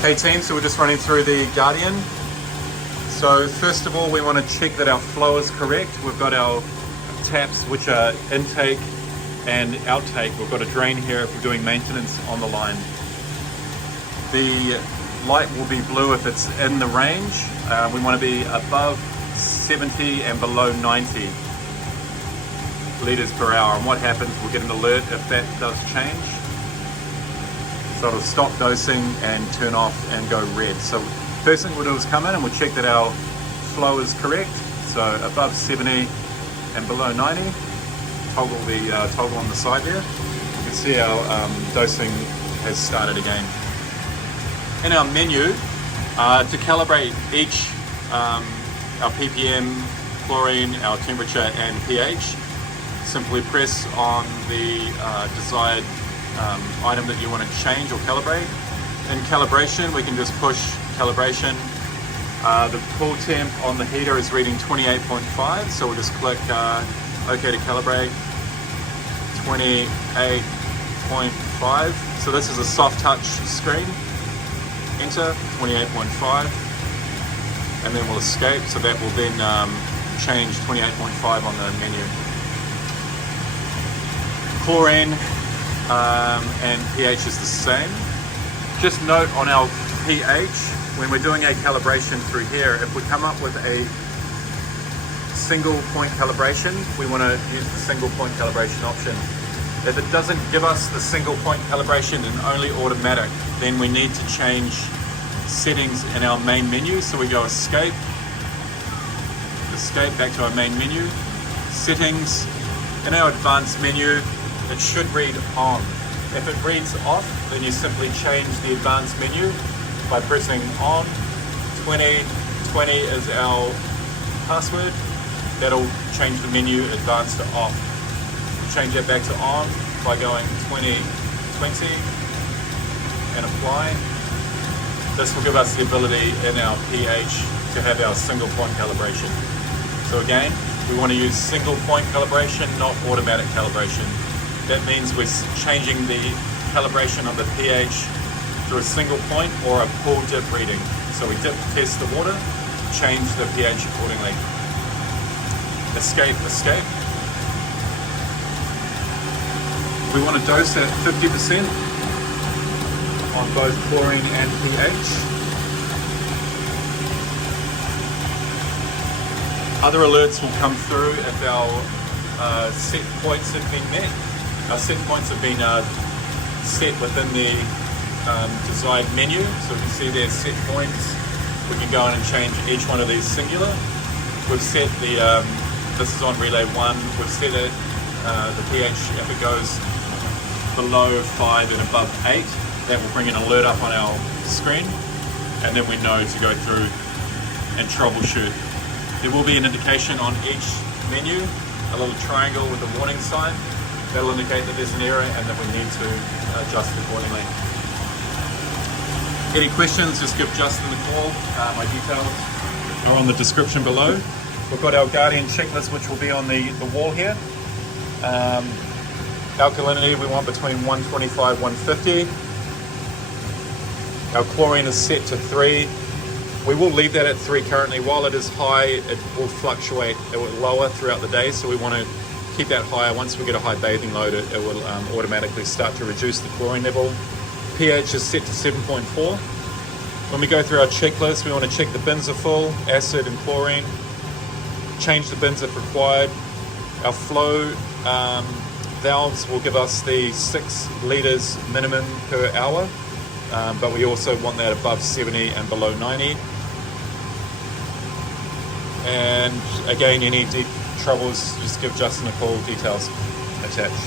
Hey team, so we're just running through the Guardian. So first of all, we want to check that our flow is correct. We've got our taps, which are intake and outtake. We've got a drain here if we're doing maintenance on the line. The light will be blue if it's in the range. We want to be above 70 and below 90 liters per hour. And what happens, we'll get an alert if that does change. So it'll stop dosing and turn off and go red. So first thing we'll do is come in and we'll check that our flow is correct. So above 70 and below 90. Toggle the toggle on the side there. You can see our dosing has started again. In our menu, to calibrate each, our ppm, chlorine, our temperature and pH, simply press on the desired item that you want to change or calibrate. In calibration, we can just push calibration. The cool temp on the heater is reading 28.5, so we'll just click OK to calibrate. 28.5. So this is a soft touch screen. Enter 28.5, and then we'll escape. So that will then change 28.5 on the menu. Chlorine and pH is the same. Just note on our pH, when we're doing a calibration through here, if we come up with a single point calibration, we want to use the single point calibration option. If it doesn't give us the single point calibration and only automatic, then we need to change settings in our main menu. So we go escape back to our main menu, settings. In our advanced menu, it should read on. If it reads off, then you simply change the advanced menu by pressing on. 2020 is our password. That'll change the menu advanced to off. Change that back to on by going 2020 and apply. This will give us the ability in our pH to have our single point calibration. So again, we want to use single point calibration, not automatic calibration. That means we're changing the calibration of the pH to a single point or a pull dip reading. So we dip test the water, change the pH accordingly. Escape. We want to dose at 50% on both chlorine and pH. Other alerts will come through if our set points have been met. Our set points have been set within the desired menu. So we can see there's set points. We can go in and change each one of these singular. We've set the, this is on relay 1, we've set it, the pH, if it goes below 5 and above 8, that will bring an alert up on our screen, and then we know to go through and troubleshoot. There will be an indication on each menu, a little triangle with a warning sign. That'll indicate that there's an error and that we need to adjust accordingly. Any questions, just give Justin a call. My details are on the description below. We've got our Guardian checklist, which will be on the wall here. Alkalinity, we want between 125 150. Our chlorine is set to 3. We will leave that at 3 currently. While it is high, it will fluctuate. It will lower throughout the day, so we want to keep that higher. Once we get a high bathing load, it will automatically start to reduce the chlorine level. pH is set to 7.4. When we go through our checklist, we want to check the bins are full, acid and chlorine. Change the bins if required. Our flow valves will give us the 6 liters minimum per hour, but we also want that above 70 and below 90. And again, any troubles, just give Justin a call, details attached.